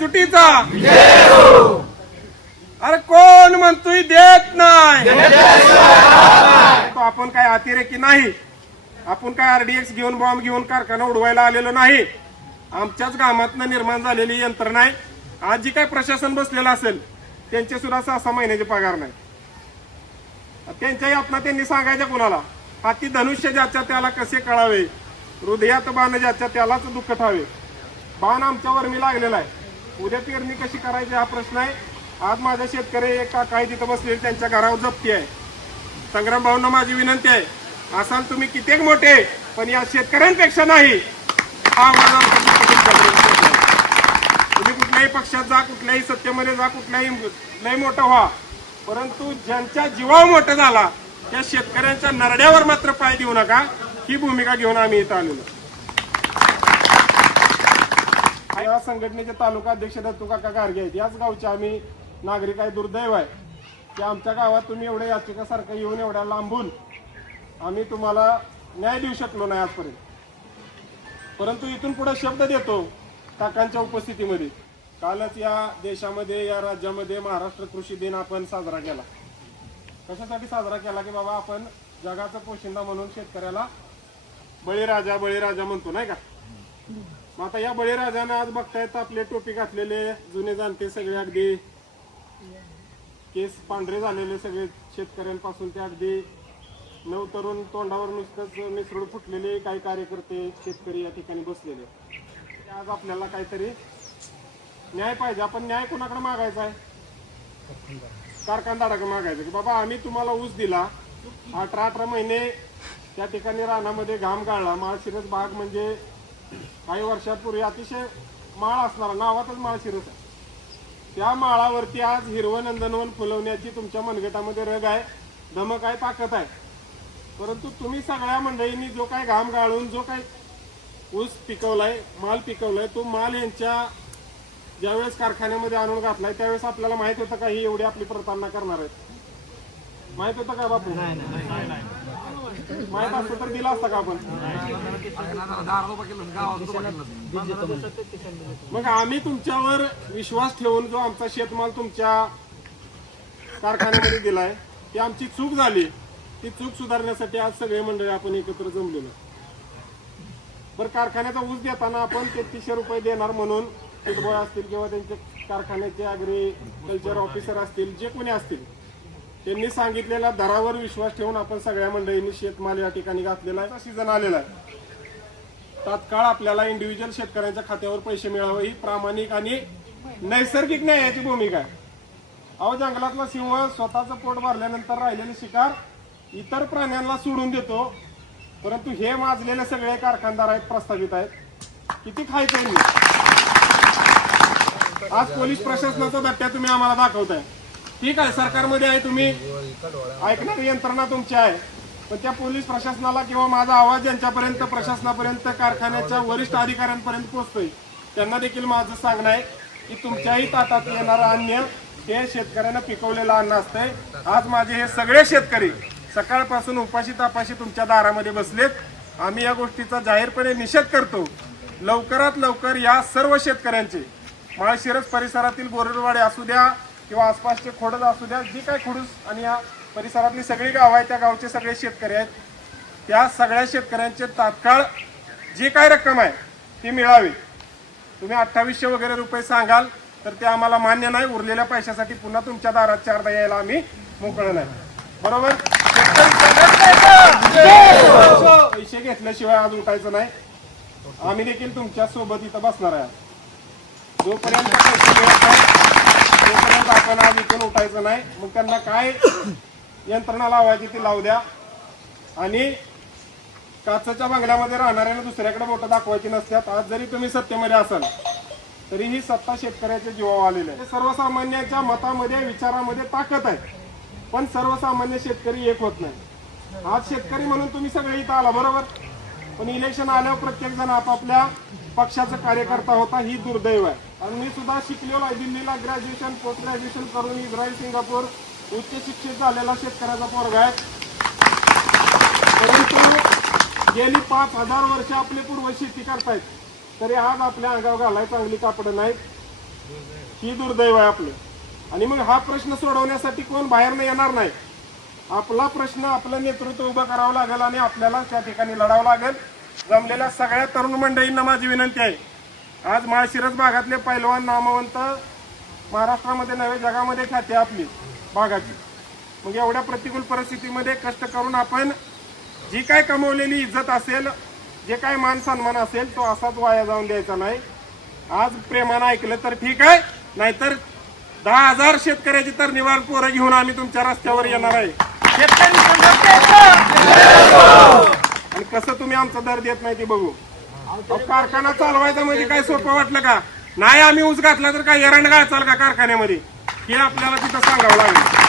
एकजुटीचा अरे कोण म्हणतोय देत नाही. तो आपण काय अतिरेकी नाही, आपण काय आरडीएक्स घेऊन बॉम्ब घेऊन कारखाना उडवायला आलेलो नाही. आमच्याच गावातनं निर्माण झालेली यंत्रणा आहे. आज जी काय प्रशासन बसलेलं असेल त्यांचे सुद्धा 6-6 महिन्याचे पगार नाही. त्यांच्या यातना त्यांनी सांगायच्या कुणाला, हाती धनुष्य ज्याच्या त्याला कसे कळावे, हृदयात बाण ज्याच्या त्यालाच दुःख ठावे. बाण आमच्यावर मी लागलेला आहे. उद्या पेरणी कशी करायची हा प्रश्न आहे. आज माझ्या शेतकरी एक काका तिथं बसलेले, त्यांच्या घरावर जप्ती आहे. संग्राम भाऊंना माझी विनंती आहे, असाल तुम्ही कित्येक मोठे पण या शेतकऱ्यांपेक्षा नाही. तुम्ही कुठल्याही पक्षात जा, कुठल्याही सत्तेमध्ये जा, कुठल्याही लय मोठं व्हा, परंतु ज्यांच्या जीवावर मोठं झाला त्या शेतकऱ्यांच्या नरड्यावर मात्र पाय देऊ नका. ही भूमिका घेऊन आम्ही इथं आलेलो. या संघटनेचे तालुका अध्यक्ष दत्तू काका गारगे आहेत. याच गावचे आम्ही नागरिक आहे. दुर्दैव आहे की आमच्या गावात तुम्ही एवढ्या याचिकासारखं येऊन एवढ्या लांबून आम्ही तुम्हाला न्याय देऊ शकलो नाही आजपर्यंत. परंतु इथून पुढे शब्द देतो काकांच्या उपस्थितीमध्ये. कालच या देशामध्ये, या राज्यामध्ये महाराष्ट्र कृषी दिन आपण साजरा केला. कशासाठी साजरा केला की बाबा आपण जगाचा पोशिंदा म्हणून शेतकऱ्याला बळीराजा बळीराजा म्हणतो नाही का. मग आता या बळीराजाने आज बघतायत आपले टोपी घातलेले जुने जाणते सगळे, अगदी केस पांढरे झालेले सगळे शेतकऱ्यांपासून ते अगदी नवतरुण तोंडावर नुसतंच मिसरूड फुटलेले काही कार्यकर्ते शेतकरी या ठिकाणी बसलेले. आज आपल्याला काहीतरी न्याय पाहिजे. आपण न्याय कोणाकडे मागायचा आहे? कारखानदाराकडे मागायचं की बाबा आम्ही तुम्हाला ऊस दिला, 18 महिने त्या ठिकाणी रानामध्ये घाम गाळला. माळशिरस बाग म्हणजे काही वर्षापूर्वी अतिशय माळ असणारा, नावातच माळशिरस आहे. त्या माळावरती आज हिरवं नंदनवन फुलवण्याची तुमच्या मनगटामध्ये रग आहे, धमक आहे, ताकद आहे. परंतु तुम्ही सगळ्या मंडळींनी जो काय घाम गाळून जो काय ऊस पिकवलाय, माल पिकवलाय, तो माल यांच्या ज्यावेळेस कारखान्यामध्ये आणून घातलाय त्यावेळेस आपल्याला माहित होतं का ही एवढी आपली प्रतारणा करणार आहेत? माहित होतं का बापू? माहित असतं तर दिला असता का आपण? मग आम्ही तुमच्यावर विश्वास ठेवून जो आमचा शेतमाल तुमच्या कारखान्यामध्ये दिलाय ती आमची चूक झाली. ती चूक सुधारण्यासाठी आज सगळे मंडळी आपण एकत्र जमलेलो. बरं, कारखान्याचा ऊस देताना आपण 3300 रुपये देणार म्हणून फुटबॉल असतील किंवा त्यांचे कारखान्याचे ॲग्रिकल्चर ऑफिसर असतील, जे कोणी असतील, त्यांनी सांगितलेल्या दरावर विश्वास ठेवून आपण सगळ्या मंडळींनी शेतमाल या ठिकाणी घातलेला आहे. सीझन आलेला आहे. तात्काळ आपल्याला इंडिव्हिज्युअल शेतकऱ्यांच्या खात्यावर पैसे मिळावे ही प्रामाणिक आणि नैसर्गिक न्यायाची भूमिका आहे. अहो, जंगलातला सिंह स्वतःचं पोट भरल्यानंतर राहिलेले शिकार इतर प्राण्यांना सोडून देतो, परंतु हे माजलेले सगळे कारखानदार आहेत, प्रस्तावित आहेत. किती खायचंय मी? आज पोलीस प्रशासनाचा धट्ट्या तुम्ही आम्हाला दाखवताय. ठीक आहे, सरकारमध्ये आहे, तुम्ही ऐकणारी यंत्रणा तुमची आहे, पण त्या पोलीस प्रशासनाला किंवा माझा आवाज ज्यांच्यापर्यंत, प्रशासनापर्यंत, कारखान्याच्या वरिष्ठ अधिकाऱ्यांपर्यंत पोहोचतोय त्यांना देखील माझं सांगणं आहे की तुमच्याही ताटात येणारं अन्न हे शेतकऱ्यांना पिकवलेलं अन्न असतंय. आज माझे हे सगळे शेतकरी सकाळपासून उपाशी तापाशी तुमच्या दारामध्ये बसलेत. आम्ही या गोष्टीचा जाहीरपणे निषेध करतो. लवकरात लवकर या सर्व शेतकऱ्यांचे, माळशिरस परिसरातील बोरडवाडे असू द्या किंवा आसपासचे खोडद असू द्या, जी काय खुडूस आणि या परिसरातली सगळी गाव आहेत, त्या गावचे सगळे शेतकरी आहेत, त्या सगळ्या शेतकऱ्यांचे तात्काळ जी काय रक्कम आहे ती मिळावी. तुम्ही 2800 वगैरे रुपये सांगाल तर ते आम्हाला मान्य नाही. उरलेल्या पैशासाठी पुन्हा तुमच्या दारात 4दा यायला आम्ही मोकळं नाही. बरोबर? पैसे घेतल्याशिवाय आज उठायचं नाही. आम्ही देखील तुमच्या सोबत इथं बसणार आहे. जोपर्यंत पैसे मिळत नाही तोपर्यंत आपण आज इथून उठायचं नाही. मग त्यांना काय यंत्रणा लावायची ती लावू द्या. आणि काचच्या बंगल्यामध्ये राहणाऱ्यांना दुसऱ्याकडे बोटं दाखवायची नसतात. आज जरी तुम्ही सत्तेमध्ये असाल तरी ही सत्ता शेतकऱ्याच्या जीवावर आलेली आहे. सर्वसामान्यांच्या मतामध्ये, विचारामध्ये ताकद आहे, पण सर्वसामान्य शेतकरी एक होत नाही. आज शेतकरी म्हणून तुम्ही सगळे इथं आला, बरोबर, पण इलेक्शन आल्यावर प्रत्येक जण आपापल्या पक्षाचा कार्यकर्ता होता. ही दुर्दैव आहे. आणि मी सुद्धा शिकलेलो आहे. दिल्लीला ग्रॅज्युएशन, पोस्ट ग्रॅज्युएशन करून इस्रायल, सिंगापूर उच्च शिक्षित झालेला शेतकऱ्याचा पोरगा आहे. परंतु गेली 5000 वर्ष आपले पूर्वज शेती करतायत, तरी आज आपल्या अंगावर घालाय चांगली कापडं नाहीत. ही दुर्दैव आहे आपलं। आणि मग हा प्रश्न सोडवण्यासाठी कोण बाहेरनं येणार नाही। आपला प्रश्न आपलं नेतृत्व उभं करावं लागेल आणि आपल्याला त्या ठिकाणी लढावं लागेल। जमलेल्या सगळ्या तरुण मंडळींना माझी विनंती आहे, आज माळशिरस भागातले पैलवान नामवंत महाराष्ट्रामध्ये नव्हे जगामध्ये ख्याती आपली भागाची। मग एवढ्या प्रतिकूल परिस्थितीमध्ये कष्ट करून आपण जी काय कमवलेली इज्जत असेल, जे काय मान सन्मान असेल, तो असाच वाया जाऊन द्यायचा नाही। आज प्रेमानं ऐकलं तर ठीक आहे, नाहीतर 10,000 शेतकऱ्याची तर निवारण पोरं घेऊन आम्ही तुमच्या रस्त्यावर येणार आहे। आणि कसं तुम्ही आमचा दर देत नाही ते बघू। कारखाना चालवायचा म्हणजे काय सोपं वाटलं का? नाही आम्ही ऊस घातला तर काय एरंड घालचाल का कारखान्यामध्ये? हे आपल्याला तिथं सांगावं लागेल।